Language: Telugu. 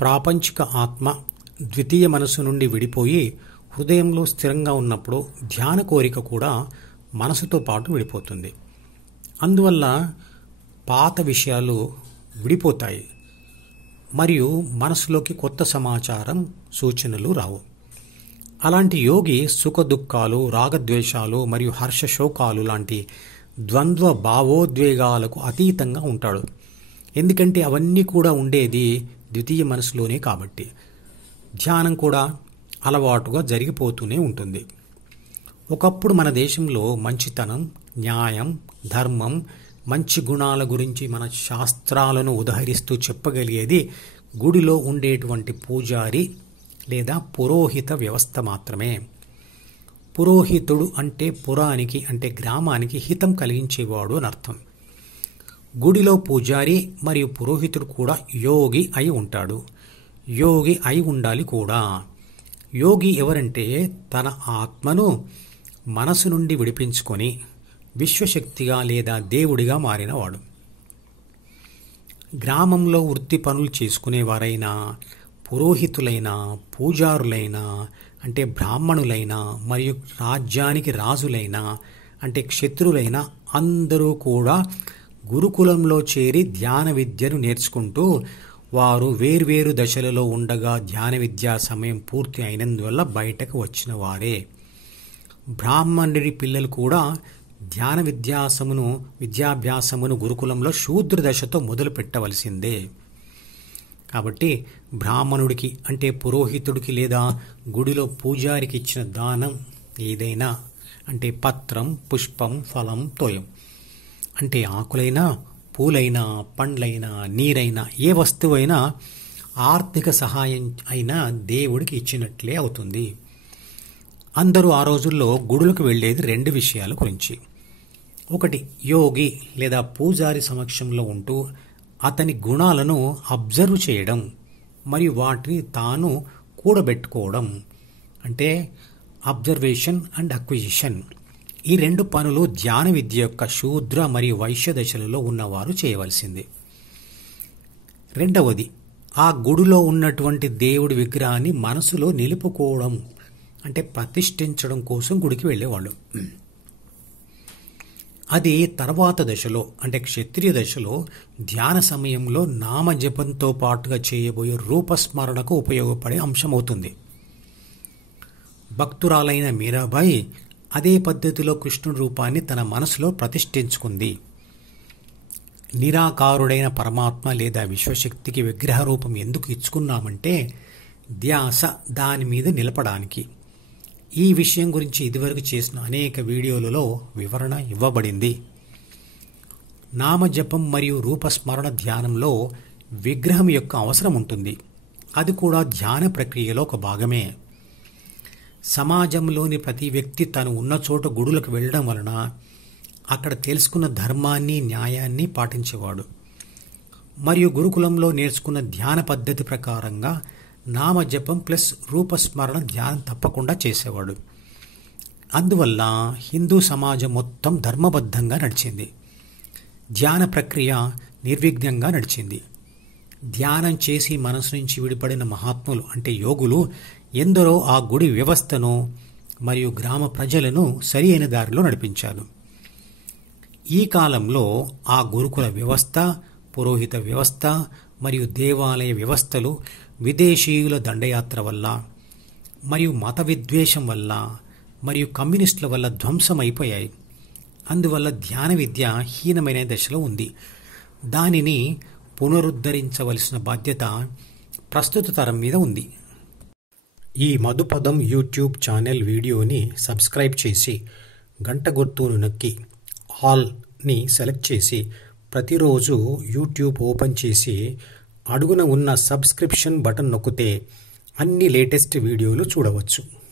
ప్రాపంచిక ఆత్మ ద్వితీయ మనసు నుండి విడిపోయి హృదయంలో స్థిరంగా ఉన్నప్పుడు ధ్యాన కోరిక కూడా మనసుతో పాటు విడిపోతుంది. అందువల్ల పాత విషయాలు విడిపోతాయి మరియు మనసులోకి కొత్త సమాచారం, సూచనలు రావు. అలాంటి యోగి సుఖ దుఃఖాలు, రాగద్వేషాలు మరియు హర్ష శోకాలు లాంటి ద్వంద్వ భావోద్వేగాలకు అతీతంగా ఉంటాడు. ఎందుకంటే అవన్నీ కూడా ఉండేది ద్వితీయ మనసులోనే కాబట్టి. ధ్యానం కూడా అలవాటుగా జరిగిపోతూనే ఉంటుంది. ఒకప్పుడు మన దేశంలో మంచితనం, న్యాయం, ధర్మం, మంచి గుణాల గురించి మన శాస్త్రాలను ఉదహరిస్తూ చెప్పగలిగేది గుడిలో ఉండేటువంటి పూజారి లేదా పురోహిత వ్యవస్థ మాత్రమే. పురోహితుడు అంటే పురానికి అంటే గ్రామానికి హితం కలిగించేవాడు అని అర్థం. గుడిలో పూజారి మరియు పురోహితుడు కూడా యోగి అయి ఉంటాడు. యోగి అయి ఉండాలి కూడా. యోగి ఎవరంటే తన ఆత్మను మనసు నుండి విడిపించుకొని విశ్వశక్తిగా లేదా దేవుడిగా మారినవాడు. గ్రామంలో వృత్తి పనులు చేసుకునేవారైనా, పురోహితులైనా, పూజారులైనా అంటే బ్రాహ్మణులైనా, మరియు రాజ్యానికి రాజులైనా అంటే క్షత్రులైనా అందరూ కూడా గురుకులంలో చేరి ధ్యాన విద్యను నేర్చుకుంటూ వారు వేర్వేరు దశలలో ఉండగా ధ్యాన విద్యా సమయం పూర్తి అయినందువల్ల బయటకు వచ్చిన వారే. బ్రాహ్మణుడి పిల్లలు కూడా ధ్యాన విద్యాభ్యాసమును గురుకులంలో శూద్ర దశతో మొదలు పెట్టవలసిందే. కాబట్టి బ్రాహ్మణుడికి అంటే పురోహితుడికి లేదా గుడిలో పూజారికి ఇచ్చిన దానం ఏదైనా అంటే పత్రం, పుష్పం, ఫలం, తోయం అంటే ఆకులైనా, పూలైనా, పండ్లైనా, నీరైనా, ఏ వస్తువైనా ఆర్థిక సహాయం అయినా దేవుడికి ఇచ్చినట్లే అవుతుంది. అందరూ ఆ రోజుల్లో గుడులకు వెళ్ళేది రెండు విషయాల గురించి. ఒకటి, యోగి లేదా పూజారి సమక్షంలో ఉంటూ అతని గుణాలను అబ్జర్వ్ చేయడం మరియు వాటిని తాను కూడబెట్టుకోవడం అంటే అబ్జర్వేషన్ అండ్ అక్విజిషన్. ఈ రెండు పనులు ధ్యాన విద్య యొక్క శూద్ర మరియు వైశ్య దశలలో ఉన్నవారు చేయవలసింది. రెండవది, ఆ గుడిలో ఉన్నటువంటి దేవుడి విగ్రహాన్ని మనసులో నిలుపుకోవడం అంటే ప్రతిష్ఠించడం కోసం గుడికి వెళ్ళేవాళ్ళు. అది తర్వాత దశలో అంటే క్షత్రియ దశలో ధ్యాన సమయంలో నామజపంతో పాటుగా చేయబోయే రూపస్మరణకు ఉపయోగపడే అంశమవుతుంది. భక్తురాలైన మీరాబాయి అదే పద్ధతిలో కృష్ణుడి రూపాన్ని తన మనసులో ప్రతిష్ఠించుకుంది. నిరాకారుడైన పరమాత్మ లేదా విశ్వశక్తికి విగ్రహ రూపం ఎందుకు ఇచ్చుకున్నామంటే ధ్యాస దాని మీద నిలపడానికి. ఈ విషయం గురించి ఇదివరకు చేసిన అనేక వీడియోలలో వివరణ ఇవ్వబడింది. నామజపం మరియు రూపస్మరణ ధ్యానంలో విగ్రహం యొక్క అవసరం ఉంటుంది. అది కూడా ధ్యాన ప్రక్రియలో ఒక భాగమే. సమాజంలోని ప్రతి వ్యక్తి తను ఉన్న చోట గుడులకు వెళ్ళడం వలన అక్కడ తెలుసుకున్న ధర్మాన్ని, న్యాయాన్ని పాటించేవాడు. మరియు గురుకులంలో నేర్చుకున్న ధ్యాన పద్ధతి ప్రకారంగా నామజపం ప్లస్ రూపస్మరణ ధ్యానం తప్పకుండా చేసేవాడు. అందువల్ల హిందూ సమాజం మొత్తం ధర్మబద్ధంగా నడిచింది. ధ్యాన ప్రక్రియ నిర్విఘ్నంగా నడిచింది. ధ్యానం చేసి మనసు నుంచి విడిపడిన మహాత్ములు అంటే యోగులు ఎందరో ఆ గుడి వ్యవస్థను మరియు గ్రామ ప్రజలను సరి అయిన దారిలో నడిపించారు. ఈ కాలంలో ఆ గురుకుల వ్యవస్థ, పురోహిత వ్యవస్థ మరియు దేవాలయ వ్యవస్థలు విదేశీయుల దండయాత్ర వల్ల మరియు మత విద్వేషం వల్ల మరియు కమ్యూనిస్టుల వల్ల ధ్వంసమైపోయాయి. అందువల్ల ధ్యాన విద్య హీనమైన దశలో ఉంది. దానిని పునరుద్ధరించవలసిన బాధ్యత ప్రస్తుత తరం మీద ఉంది. ఈ మధుపదం యూట్యూబ్ ఛానల్ వీడియోని సబ్స్క్రైబ్ చేసి గంట గుర్తును నొక్కి ఆల్ని సెలెక్ట్ చేసి ప్రతిరోజు యూట్యూబ్ ఓపెన్ చేసి అడుగున ఉన్న సబ్స్క్రిప్షన్ బటన్ నొక్కితే అన్ని లేటెస్ట్ వీడియోలు చూడవచ్చు.